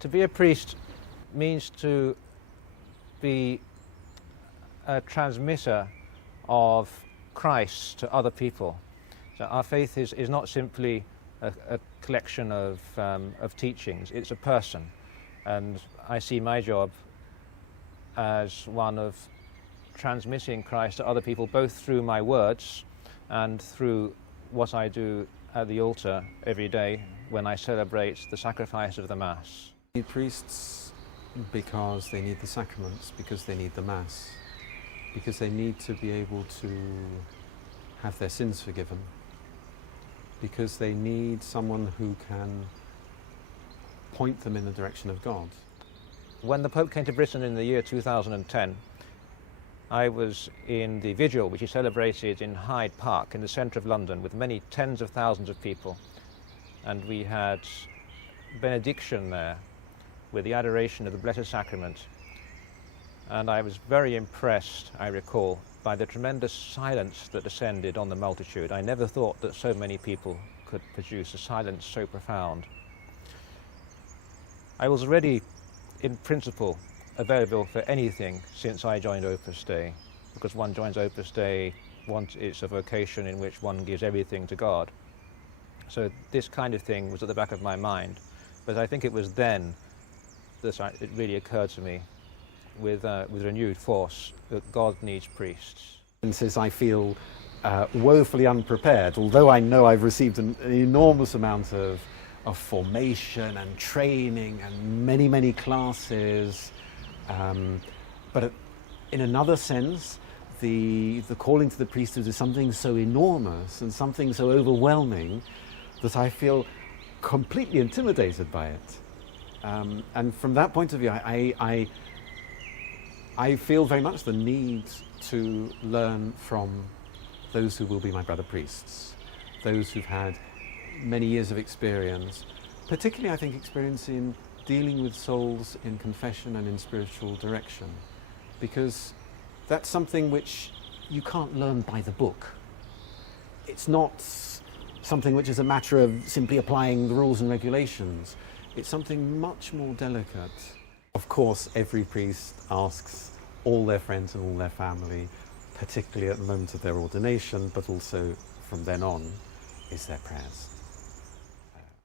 To be a priest means to be a transmitter of Christ to other people. So our faith is not simply a collection of teachings, it's a person. And I see my job as one of transmitting Christ to other people, both through my words and through what I do at the altar every day when I celebrate the sacrifice of the Mass. We need priests because they need the sacraments, because they need the Mass, because they need to be able to have their sins forgiven, because they need someone who can point them in the direction of God. When the Pope came to Britain in the year 2010, I was in the vigil which he celebrated in Hyde Park in the centre of London with many tens of thousands of people, and we had benediction there with the adoration of the Blessed Sacrament. And I was very impressed, I recall, by the tremendous silence that descended on the multitude. I never thought that so many people could produce a silence so profound. I was already, in principle, available for anything since I joined Opus Dei, because one joins Opus Dei, it's a vocation in which one gives everything to God. So this kind of thing was at the back of my mind, but I think it was then that it really occurred to me with renewed force that God needs priests. And says, I feel woefully unprepared, although I know I've received an enormous amount of formation and training and many, many classes. But in another sense, the calling to the priesthood is something so enormous and something so overwhelming that I feel completely intimidated by it. And from that point of view, I feel very much the need to learn from those who will be my brother priests, those who've had many years of experience, particularly I think experience in dealing with souls in confession and in spiritual direction, because that's something which you can't learn by the book. It's not something which is a matter of simply applying the rules and regulations. It's something much more delicate. Of course, every priest asks all their friends and all their family, particularly at the moment of their ordination, but also from then on, is their prayers.